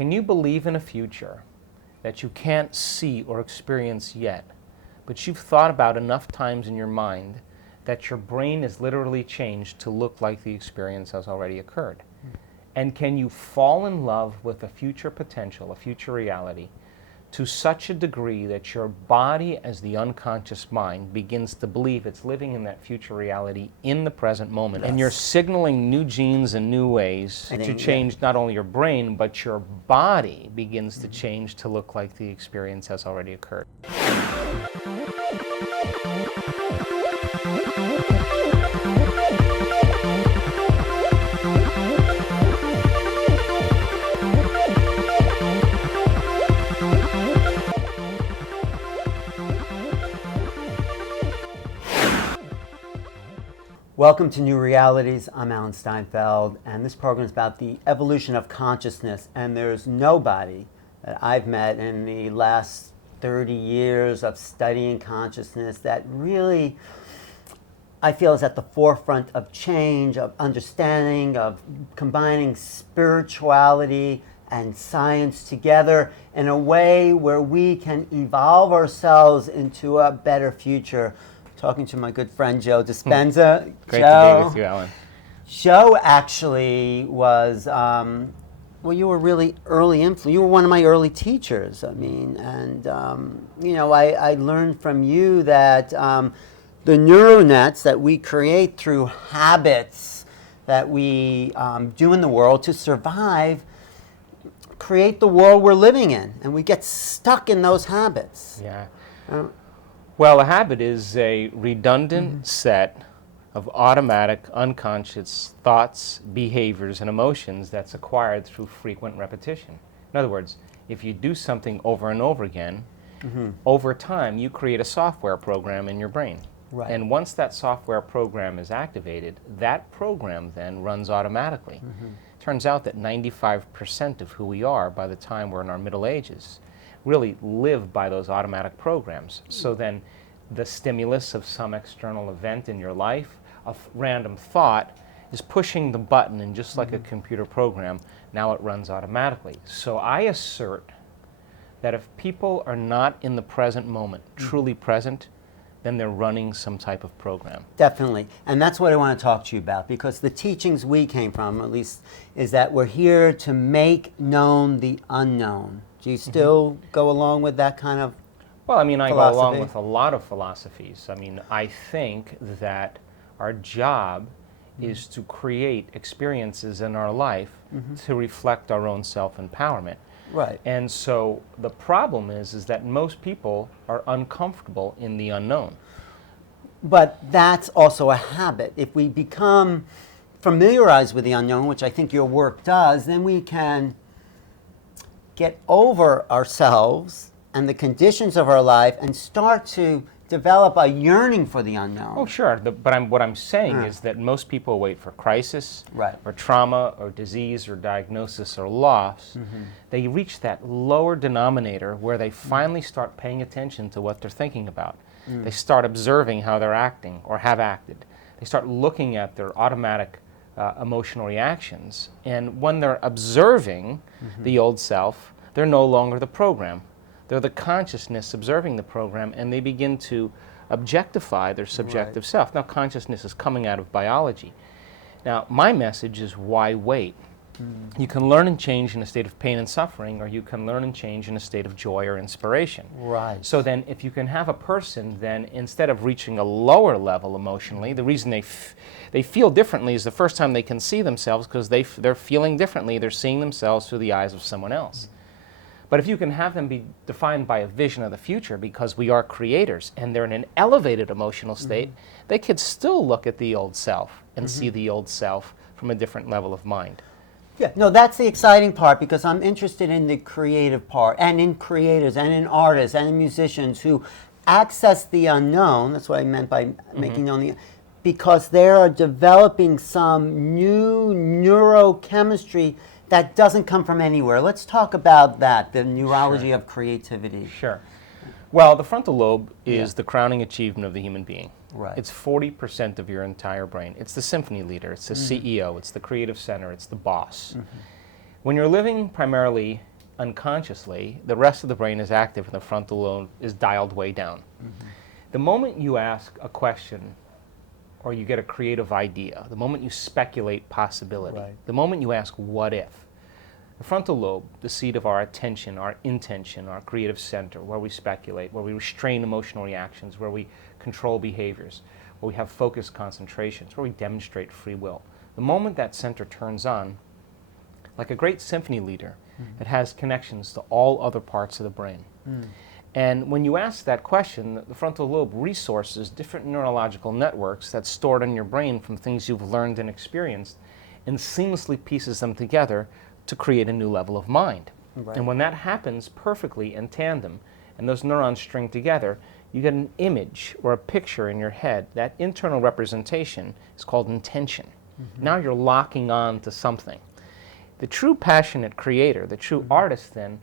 Can you believe in a future that you can't see or experience yet, but you've thought about enough times in your mind that your brain is literally changed to look like the experience has already occurred? And can you fall in love with a future potential, a future reality, to such a degree that your body, as the unconscious mind, begins to believe it's living in that future reality in the present moment? Yes. And you're signaling new genes and new ways to change not only your brain, but your body begins to change to look like the experience has already occurred. Welcome to Newrealities. I'm Alan Steinfeld, and this program is about the evolution of consciousness. And there's nobody that I've met in the last 30 years of studying consciousness that really, I feel, is at the forefront of change, of understanding, of combining spirituality and science together in a way where we can evolve ourselves into a better future. Talking to my good friend Joe Dispenza. Great to be with you, Alan. Joe actually was, well, you were really early influence. You were one of my early teachers. I mean, and you know, I learned from you that the neural nets that we create through habits that we do in the world to survive create the world we're living in, and we get stuck in those habits. Yeah. Well, a habit is a redundant set of automatic, unconscious thoughts, behaviors, and emotions that's acquired through frequent repetition. In other words, if you do something over and over again, over time you create a software program in your brain. Right. And once that software program is activated, that program then runs automatically. Turns out that 95% of who we are by the time we're in our middle ages really live by those automatic programs. So then the stimulus of some external event in your life, a random thought, is pushing the button, and just like a computer program, now it runs automatically. So I assert that if people are not in the present moment, truly present, then they're running some type of program. Definitely. And that's what I want to talk to you about, because the teachings we came from, at least, is that we're here to make known the unknown. Do you still go along with that kind of Well, I mean, I philosophy? go along with a lot of philosophies. I mean, I think that our job is to create experiences in our life to reflect our own self-empowerment. Right. And so the problem is that most people are uncomfortable in the unknown. But that's also a habit. If we become familiarized with the unknown, which I think your work does, then we can get over ourselves and the conditions of our life and start to develop a yearning for the unknown. Oh, sure. But what I'm saying is that most people wait for crisis, or trauma, or disease, or diagnosis, or loss. They reach that lower denominator where they finally start paying attention to what they're thinking about. They start observing how they're acting or have acted. They start looking at their automatic emotional reactions. And when they're observing the old self, they're no longer the program. They're the consciousness observing the program, and they begin to objectify their subjective self. Now, consciousness is coming out of biology. Now, my message is, why wait? You can learn and change in a state of pain and suffering, or you can learn and change in a state of joy or inspiration. Right. So then, if you can have a person, then instead of reaching a lower level emotionally, the reason they feel differently is the first time they can see themselves, because they're feeling differently. They're seeing themselves through the eyes of someone else. But if you can have them be defined by a vision of the future, because we are creators, and they're in an elevated emotional state, they could still look at the old self and see the old self from a different level of mind. Yeah, no, that's the exciting part, because I'm interested in the creative part, and in creators, and in artists, and in musicians who access the unknown. That's what I meant by making known the, because they are developing some new neurochemistry that doesn't come from anywhere. Let's talk about that, the neurology of creativity. Sure. Well, the frontal lobe is the crowning achievement of the human being. Right. It's 40% of your entire brain. It's the symphony leader, it's the CEO, it's the creative center, it's the boss. When you're living primarily unconsciously, the rest of the brain is active and the frontal lobe is dialed way down. The moment you ask a question or you get a creative idea, the moment you speculate possibility, Right. the moment you ask what if, the frontal lobe, the seat of our attention, our intention, our creative center, where we speculate, where we restrain emotional reactions, where we control behaviors, where we have focused concentrations, where we demonstrate free will. The moment that center turns on, like a great symphony leader, it has connections to all other parts of the brain. And when you ask that question, the frontal lobe resources different neurological networks that's stored in your brain from things you've learned and experienced and seamlessly pieces them together to create a new level of mind. Right. And when that happens perfectly in tandem and those neurons string together, you get an image or a picture in your head. That internal representation is called intention. Now you're locking on to something. The true passionate creator, the true artist then,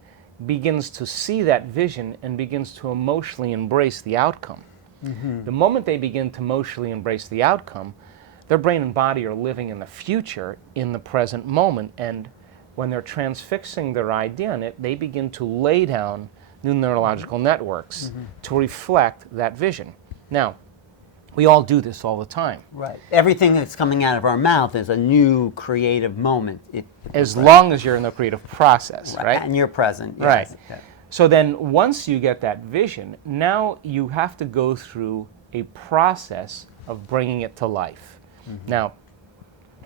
begins to see that vision and begins to emotionally embrace the outcome. The moment they begin to emotionally embrace the outcome, their brain and body are living in the future, in the present moment, and when they're transfixing their idea on it, they begin to lay down new neurological networks to reflect that vision. Now, we all do this all the time. Right. Everything that's coming out of our mouth is a new creative moment. As long as you're in the creative process, right? And you're present. Yes. Right. Yeah. So then once you get that vision, now you have to go through a process of bringing it to life. Now,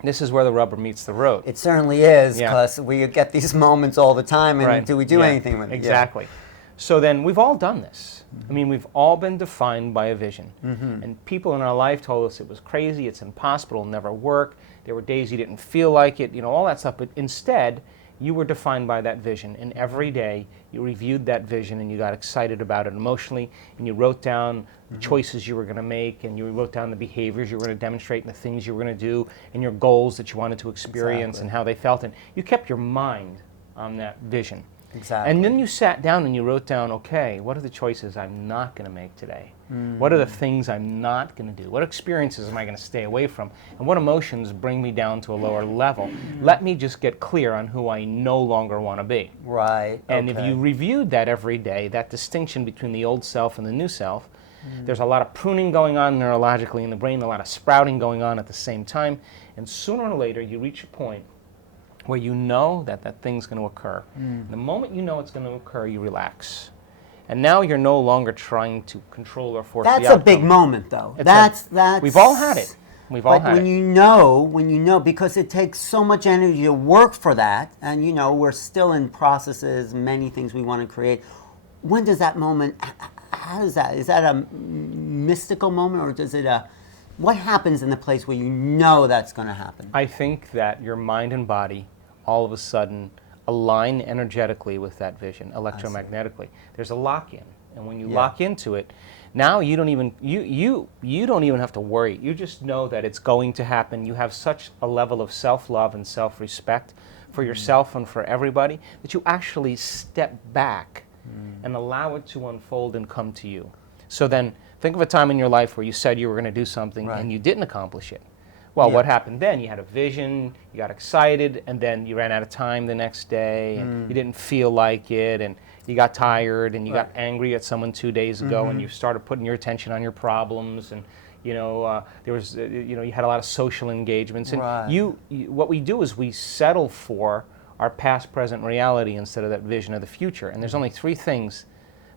this is where the rubber meets the road. It certainly is, Yeah. because we get these moments all the time, and Right. do we do Yeah, anything with it? Exactly. So then we've all done this. I mean, we've all been defined by a vision. And people in our life told us it was crazy, it's impossible, it'll never work. There were days you didn't feel like it, you know, all that stuff. But instead, you were defined by that vision. And every day you reviewed that vision and you got excited about it emotionally. And you wrote down the choices you were going to make, and you wrote down the behaviors you were going to demonstrate and the things you were going to do and your goals that you wanted to experience Exactly. and how they felt. And you kept your mind on that vision. Exactly. And then you sat down and you wrote down, okay, what are the choices I'm not going to make today? What are the things I'm not going to do? What experiences am I going to stay away from? And what emotions bring me down to a lower level? Let me just get clear on who I no longer want to be. Right. And okay. if you reviewed that every day, that distinction between the old self and the new self, there's a lot of pruning going on neurologically in the brain, a lot of sprouting going on at the same time. And sooner or later, you reach a point where you know that that thing's going to occur. The moment you know it's going to occur, you relax. And now you're no longer trying to control or force the That's outcome. a big moment, though. It's That's we've all had it. We've all But had when it. you know, because it takes so much energy to work for that, and you know, we're still in processes, many things we want to create. When does that moment, how is that? Is that a mystical moment, or does it what happens in the place where you know that's going to happen? I think that your mind and body all of a sudden align energetically with that vision, electromagnetically. There's a lock-in, and when you lock into it, now you don't even you don't even have to worry. You just know that it's going to happen. You have such a level of self-love and self-respect for yourself and for everybody that you actually step back and allow it to unfold and come to you. So then think of a time in your life where you said you were going to do something and you didn't accomplish it. Well, what happened then? You had a vision, you got excited, and then you ran out of time the next day, and you didn't feel like it, and you got tired, and you got angry at someone 2 days ago, and you started putting your attention on your problems, and you know there was you know, you had a lot of social engagements, and what we do is we settle for our past, present reality instead of that vision of the future. And there's only three things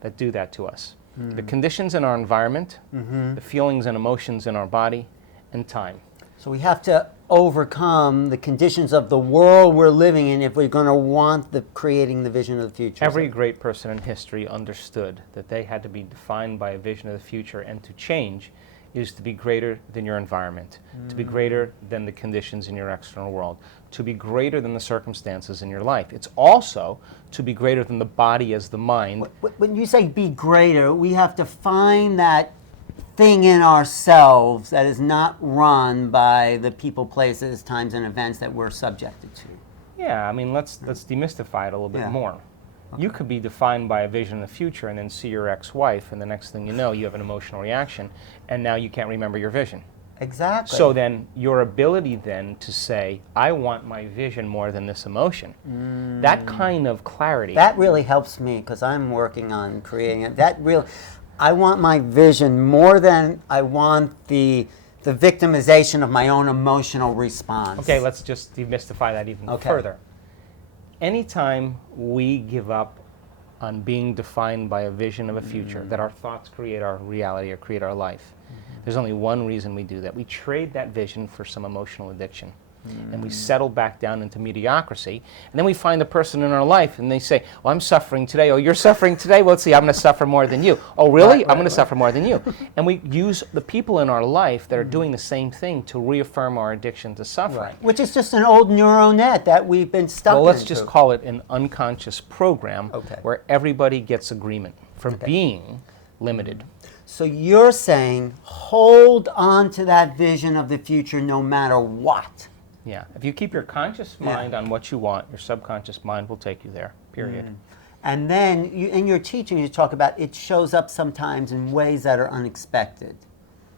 that do that to us: the conditions in our environment, the feelings and emotions in our body, and time. So we have to overcome the conditions of the world we're living in if we're going to want creating the vision of the future. Every great person in history understood that they had to be defined by a vision of the future, and to change is to be greater than your environment, to be greater than the conditions in your external world, to be greater than the circumstances in your life. It's also to be greater than the body as the mind. When you say be greater, we have to find that thing in ourselves that is not run by the people, places, times, and events that we're subjected to. Yeah, I mean, let's demystify it a little bit more. You could be defined by a vision in the future and then see your ex-wife, and the next thing you know, you have an emotional reaction, and now you can't remember your vision. Exactly. So then your ability then to say, I want my vision more than this emotion, that kind of clarity. That really helps me because I'm working on creating it. I want my vision more than I want the victimization of my own emotional response. Okay, let's just demystify that even further. Anytime we give up on being defined by a vision of a future, that our thoughts create our reality or create our life, there's only one reason we do that. We trade that vision for some emotional addiction. And we settle back down into mediocrity. And then we find the person in our life and they say, well, I'm suffering today. Oh, you're suffering today? Well, let's see, I'm going to suffer more than you. Oh, really? I'm going to suffer more than you. And we use the people in our life that are doing the same thing to reaffirm our addiction to suffering. Right. Which is just an old neural net that we've been stuck Well, let's into. just call it an unconscious program where everybody gets agreement for being limited. So you're saying hold on to that vision of the future no matter what. Yeah. If you keep your conscious mind on what you want, your subconscious mind will take you there, period. And then in your teaching, you talk about it shows up sometimes in ways that are unexpected.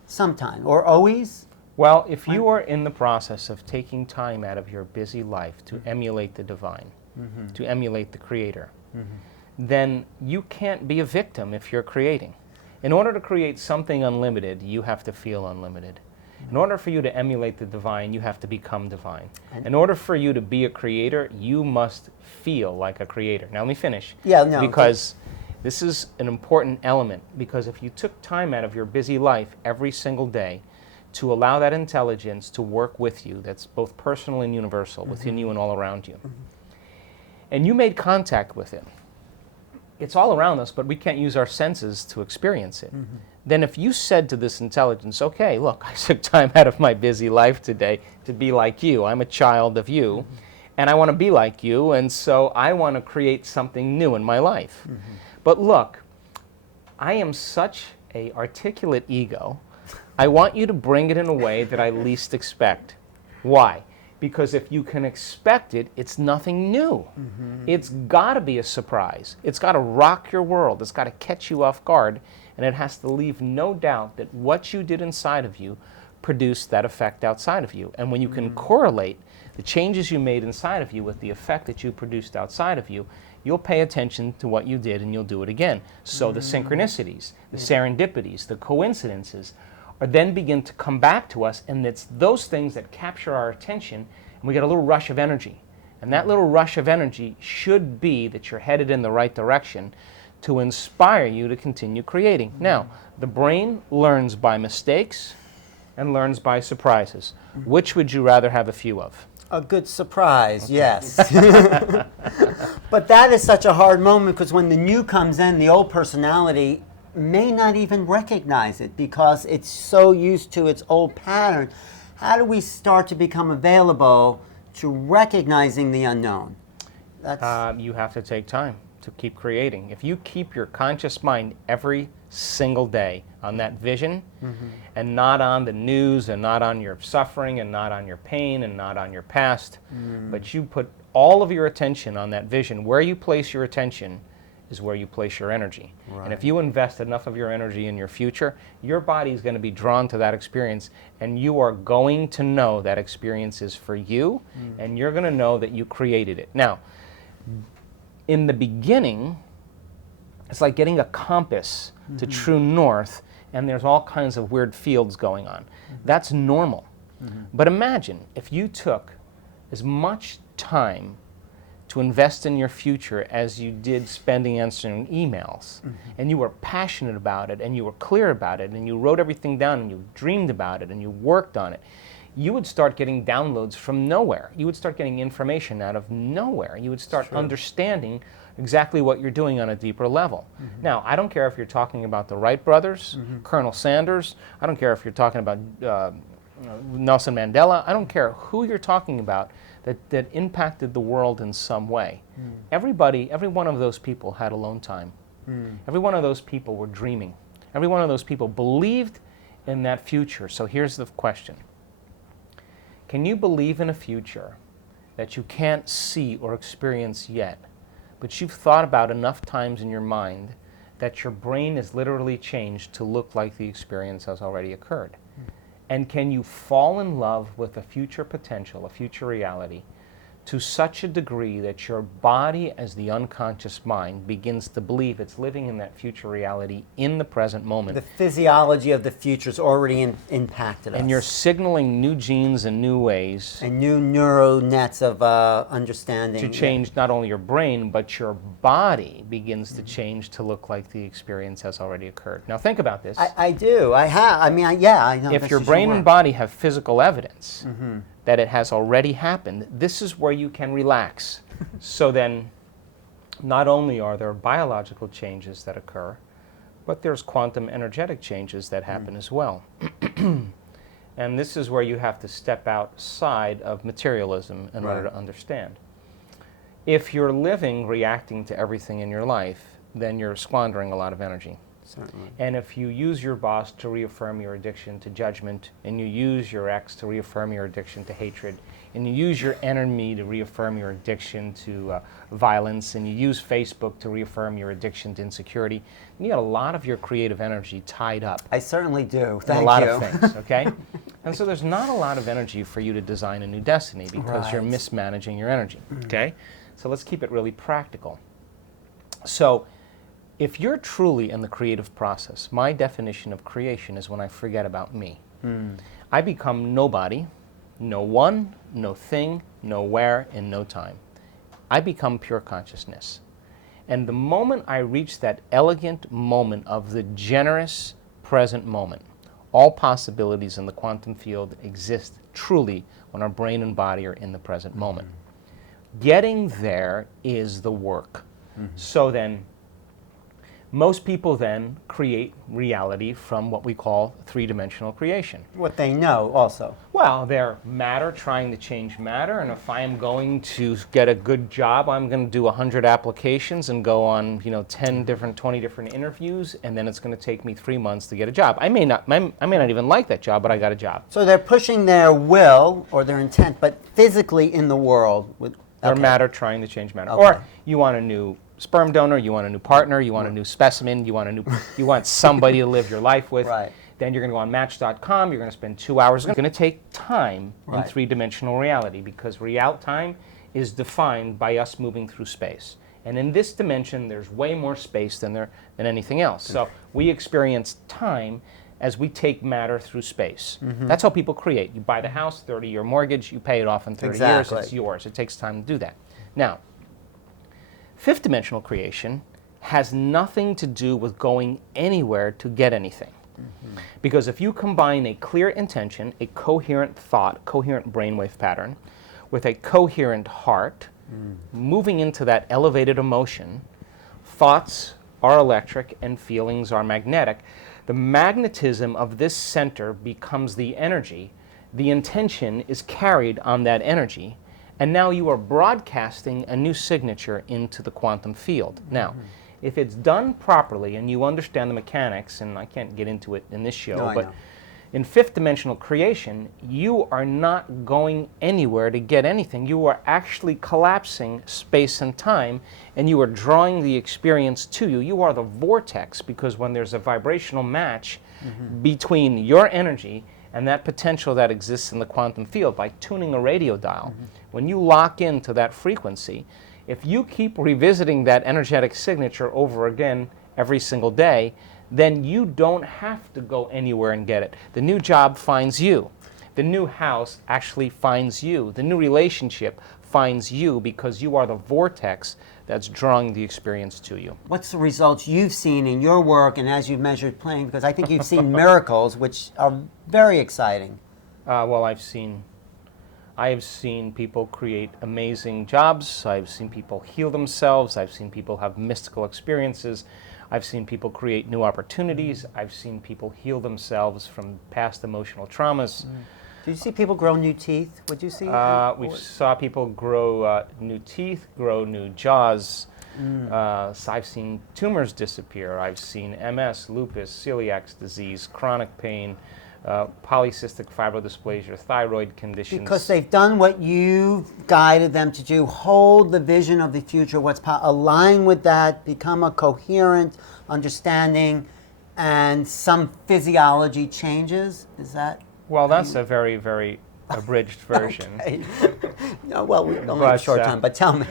Sometimes, or always? Well, if you are in the process of taking time out of your busy life to emulate the divine, to emulate the creator, then you can't be a victim if you're creating. In order to create something unlimited, you have to feel unlimited. In order for you to emulate the divine, you have to become divine. In order for you to be a creator, you must feel like a creator. Now let me finish. Because this is an important element, because if you took time out of your busy life every single day to allow that intelligence to work with you, that's both personal and universal, within you and all around you, and you made contact with it, it's all around us, but we can't use our senses to experience it. Then if you said to this intelligence, okay, look, I took time out of my busy life today to be like you. I'm a child of you, and I want to be like you, and so I want to create something new in my life. But look, I am such an articulate ego. I want you to bring it in a way that I least expect. Why? Because if you can expect it, it's nothing new. It's got to be a surprise. It's got to rock your world. It's got to catch you off guard. And it has to leave no doubt that what you did inside of you produced that effect outside of you. And when you can correlate the changes you made inside of you with the effect that you produced outside of you, you'll pay attention to what you did and you'll do it again. So the synchronicities, the serendipities, the coincidences are then begin to come back to us, and it's those things that capture our attention, and we get a little rush of energy. And that little rush of energy should be that you're headed in the right direction to inspire you to continue creating. Now, the brain learns by mistakes and learns by surprises. Which would you rather have a few of? A good surprise, yes. But that is such a hard moment because when the new comes in, the old personality may not even recognize it because it's so used to its old pattern. How do we start to become available to recognizing the unknown? You have to take time to keep creating. If you keep your conscious mind every single day on that vision and not on the news and not on your suffering and not on your pain and not on your past, but you put all of your attention on that vision, where you place your attention is where you place your energy. And if you invest enough of your energy in your future, your body is going to be drawn to that experience, and you are going to know that experience is for you, and you're going to know that you created it. Now, in the beginning, it's like getting a compass to true north, and there's all kinds of weird fields going on. That's normal. But imagine if you took as much time to invest in your future as you did spending answering emails, and you were passionate about it, and you were clear about it, and you wrote everything down, and you dreamed about it, and you worked on it, you would start getting downloads from nowhere. You would start getting information out of nowhere. You would start understanding exactly what you're doing on a deeper level. Now, I don't care if you're talking about the Wright brothers, Colonel Sanders, I don't care if you're talking about Nelson Mandela, I don't care who you're talking about that impacted the world in some way. Every one of those people had alone time. Every one of those people were dreaming. Every one of those people believed in that future. So here's the question. Can you believe in a future that you can't see or experience yet, but you've thought about enough times in your mind that your brain is literally changed to look like the experience has already occurred? And can you fall in love with a future potential, a future reality, to such a degree that your body, as the unconscious mind, begins to believe it's living in that future reality in the present moment. The physiology of the future is already impacted us. And you're signaling new genes and new ways. And new neural nets of understanding. To change not only your brain, but your body begins to change to look like the experience has already occurred. Now think about this. I do. I have. I mean, I know. If your brain and body have physical evidence that it has already happened, this is where you can relax. So then, not only are there biological changes that occur, but there's quantum energetic changes that happen as well. And this is where you have to step outside of materialism in order to understand. If you're living reacting to everything in your life, then you're squandering a lot of energy. Certainly. And if you use your boss to reaffirm your addiction to judgment, and you use your ex to reaffirm your addiction to hatred, and you use your enemy to reaffirm your addiction to violence, and you use Facebook to reaffirm your addiction to insecurity, you got a lot of your creative energy tied up. I certainly do. In a lot of things, okay? And so there's not a lot of energy for you to design a new destiny because you're mismanaging your energy, okay? So let's keep it really practical. So if you're truly in the creative process, my definition of creation is when I forget about me. I become nobody, no one, no thing, nowhere, and no time. I become pure consciousness. And the moment I reach that elegant moment of the generous present moment, all possibilities in the quantum field exist truly when our brain and body are in the present moment. Getting there is the work. So then, most people then create reality from what we call three-dimensional creation. What they know also. Well, they're matter trying to change matter, and if I am going to get a good job, I'm going to do 100 applications and go on, 20 different interviews, and then it's going to take me 3 months to get a job. I may not even like that job, but I got a job. So they're pushing their will or their intent, but physically in the world. They're matter trying to change matter. Okay. Or you want a new sperm donor, you want a new partner, you want a new specimen, you want somebody to live your life with. Right. Then you're going to go on Match.com, you're going to spend 2 hours. It's going to take time in three-dimensional reality because real time is defined by us moving through space. And in this dimension, there's way more space than anything else. So we experience time as we take matter through space. That's how people create. You buy the house, 30-year mortgage, you pay it off in 30 years, it's yours. It takes time to do that. Now, fifth dimensional creation has nothing to do with going anywhere to get anything. Because if you combine a clear intention, a coherent thought, coherent brainwave pattern, with a coherent heart, moving into that elevated emotion, thoughts are electric and feelings are magnetic. The magnetism of this center becomes the energy. The intention is carried on that energy. And now you are broadcasting a new signature into the quantum field. Now, if it's done properly and you understand the mechanics, and I can't get into it in this show, but in fifth dimensional creation, you are not going anywhere to get anything. You are actually collapsing space and time, and you are drawing the experience to you. You are the vortex, because when there's a vibrational match between your energy and that potential that exists in the quantum field by tuning a radio dial, when you lock into that frequency, if you keep revisiting that energetic signature over again every single day, then you don't have to go anywhere and get it. The new job finds you. The new house actually finds you. The new relationship finds you because you are the vortex that's drawing the experience to you. What's the results you've seen in your work and as you've measured playing? Because I think you've seen miracles, which are very exciting. Well, I have seen people create amazing jobs. I've seen people heal themselves. I've seen people have mystical experiences. I've seen people create new opportunities. I've seen people heal themselves from past emotional traumas. Did you see people grow new teeth? Would you see? We saw people grow new teeth, grow new jaws. So I've seen tumors disappear. I've seen MS, lupus, celiac disease, chronic pain, polycystic fibrodysplasia, thyroid conditions. Because they've done what you've guided them to do. Hold the vision of the future, align with that, become a coherent understanding, and some physiology changes. Is that? Well, that's a very, very abridged version. Okay. No, well, we only have a But, short time, but tell me.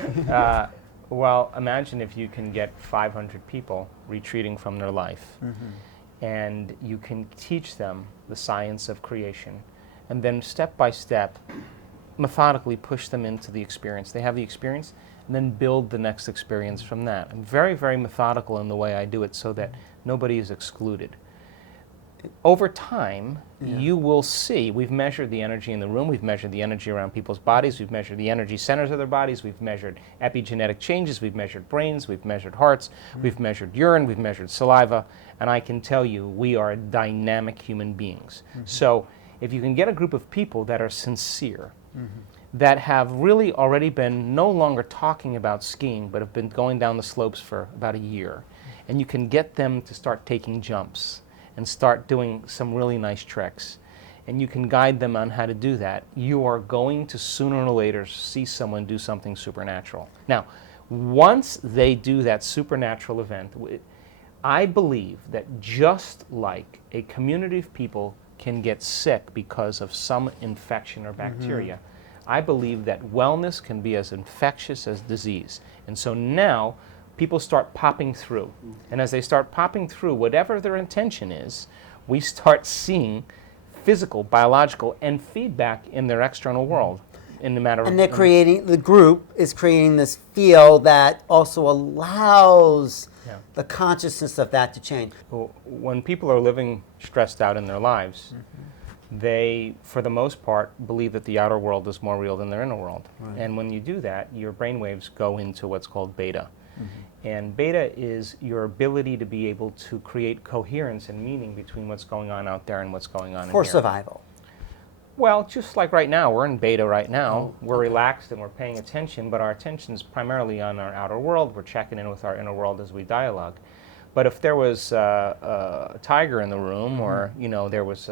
Well, imagine if you can get 500 people retreating from their life, and you can teach them the science of creation, and then step by step, methodically push them into the experience. They have the experience, and then build the next experience from that. I'm very, very methodical in the way I do it so that nobody is excluded. Over time, you will see, we've measured the energy in the room, we've measured the energy around people's bodies, we've measured the energy centers of their bodies, we've measured epigenetic changes, we've measured brains, we've measured hearts, we've measured urine, we've measured saliva, and I can tell you we are dynamic human beings. So if you can get a group of people that are sincere, that have really already been no longer talking about skiing, but have been going down the slopes for about a year, and you can get them to start taking jumps, and start doing some really nice tricks, and you can guide them on how to do that, you are going to sooner or later see someone do something supernatural. Now, once they do that supernatural event, I believe that just like a community of people can get sick because of some infection or bacteria, I believe that wellness can be as infectious as disease. And so now, people start popping through. And as they start popping through, whatever their intention is, we start seeing physical, biological, and feedback in their external world in the matter of... And they're creating, the group is creating this field that also allows the consciousness of that to change. When people are living stressed out in their lives, they, for the most part, believe that the outer world is more real than their inner world. And when you do that, your brainwaves go into what's called beta. And beta is your ability to be able to create coherence and meaning between what's going on out there and what's going on in here. For survival. Well, just like right now, we're in beta right now. We're relaxed and we're paying attention, but our attention is primarily on our outer world. We're checking in with our inner world as we dialogue. But if there was a tiger in the room, or there was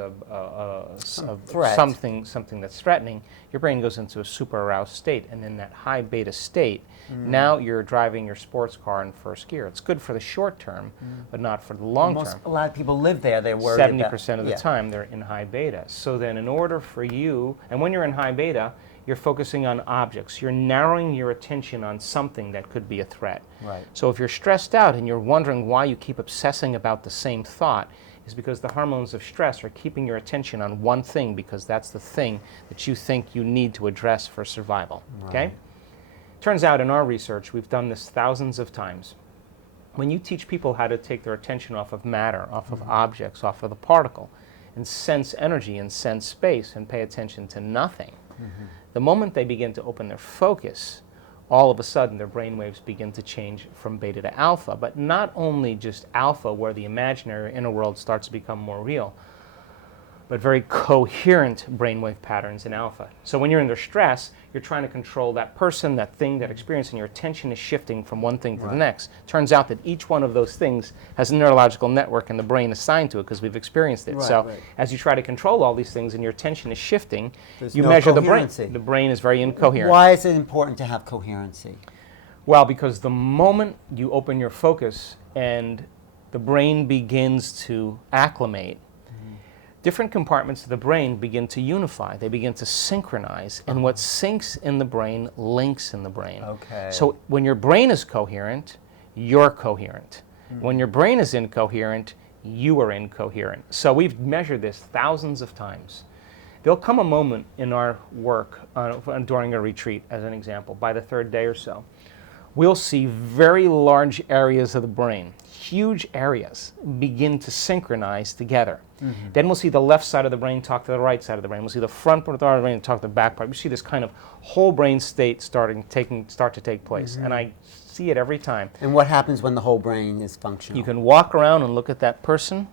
something that's threatening, your brain goes into a super aroused state, and in that high beta state, now you're driving your sports car in first gear. It's good for the short term, but not for the long term. A lot of people live there. They're worried 70% of the time they're in high beta. So then, in order for you, and when you're in high beta, you're focusing on objects. You're narrowing your attention on something that could be a threat. Right. So if you're stressed out and you're wondering why you keep obsessing about the same thought, is because the hormones of stress are keeping your attention on one thing, because that's the thing that you think you need to address for survival. Okay? Turns out in our research, we've done this thousands of times. When you teach people how to take their attention off of matter, off of objects, off of the particle, and sense energy and sense space and pay attention to nothing, the moment they begin to open their focus, all of a sudden their brainwaves begin to change from beta to alpha. But not only just alpha, where the imaginary inner world starts to become more real, but very coherent brainwave patterns in alpha. So when you're under stress, you're trying to control that person, that thing, that experience, and your attention is shifting from one thing to the next. Turns out that each one of those things has a neurological network in the brain assigned to it, because we've experienced it. As you try to control all these things and your attention is shifting, you measure the brain. The brain is very incoherent. Why is it important to have coherency? Well, because the moment you open your focus and the brain begins to acclimate, different compartments of the brain begin to unify. They begin to synchronize. And what syncs in the brain links in the brain. So when your brain is coherent, you're coherent. When your brain is incoherent, you are incoherent. So we've measured this thousands of times. There'll come a moment in our work during a retreat, as an example, by the third day or so, we'll see very large areas of the brain, huge areas, begin to synchronize together. Then we'll see the left side of the brain talk to the right side of the brain. We'll see the front part of the brain talk to the back part. We see this kind of whole brain state start to take place. And I see it every time. And what happens when the whole brain is functional? You can walk around and look at that person,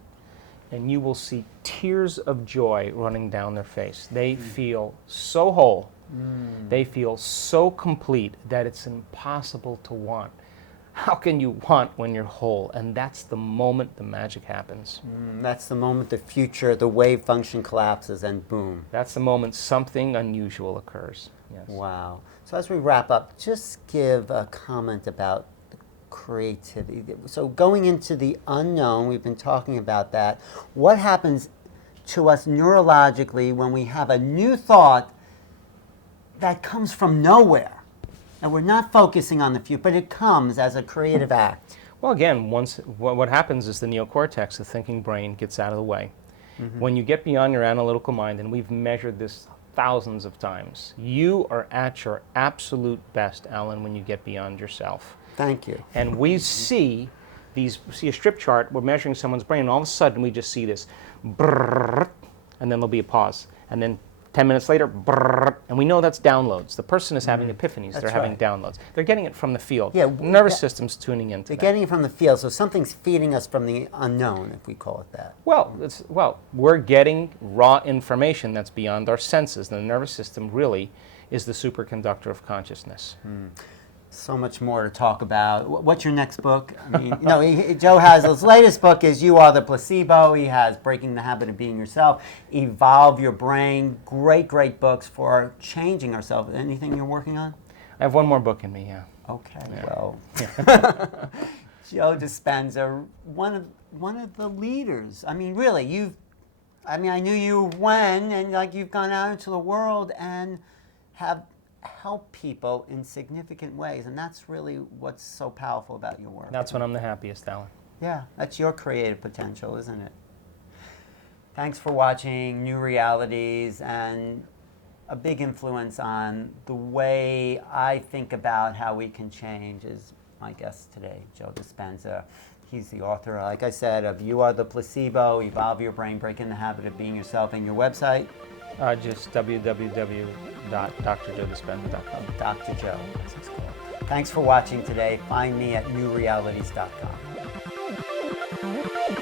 and you will see tears of joy running down their face. They feel so whole. They feel so complete that it's impossible to want. How can you want when you're whole? And that's the moment the magic happens. That's the moment the wave function collapses, and boom. That's the moment something unusual occurs. Yes. Wow. So as we wrap up, just give a comment about creativity. So going into the unknown, we've been talking about that. What happens to us neurologically when we have a new thought that comes from nowhere. And we're not focusing on the future, but it comes as a creative act. Well, again, what happens is the neocortex, the thinking brain, gets out of the way. When you get beyond your analytical mind, and we've measured this thousands of times, you are at your absolute best, Alan, when you get beyond yourself. Thank you. And we see a strip chart, we're measuring someone's brain, and all of a sudden we just see this brrrr, and then there'll be a pause. And then 10 minutes later, brrrr, and we know that's downloads. The person is having epiphanies. That's They're having right. downloads. They're getting it from the field. Yeah, Nervous system's tuning into They're that. getting it from the field, so something's feeding us from the unknown, if we call it that. Well, we're getting raw information that's beyond our senses. And the nervous system really is the superconductor of consciousness. So much more to talk about. What's your next book? I mean, Joe has his latest book is You Are the Placebo. He has Breaking the Habit of Being Yourself, Evolve Your Brain. Great, great books for changing ourselves. Anything you're working on? I have one more book in me, yeah. Okay, well, Joe Dispenza, one of the leaders. I mean, really, I knew you when, and like you've gone out into the world and have helped people in significant ways, and that's really what's so powerful about your work. That's when I'm the happiest, Alan. Yeah, that's your creative potential, isn't it? Thanks for watching Newrealities, and a big influence on the way I think about how we can change is my guest today, Joe Dispenza. He's the author, like I said, of You Are the Placebo, Evolve Your Brain, Breaking the Habit of Being Yourself, and your website? Just www.drjoedispenza.com. Dr. Joe, as it's called. Thanks for watching today. Find me at newrealities.com.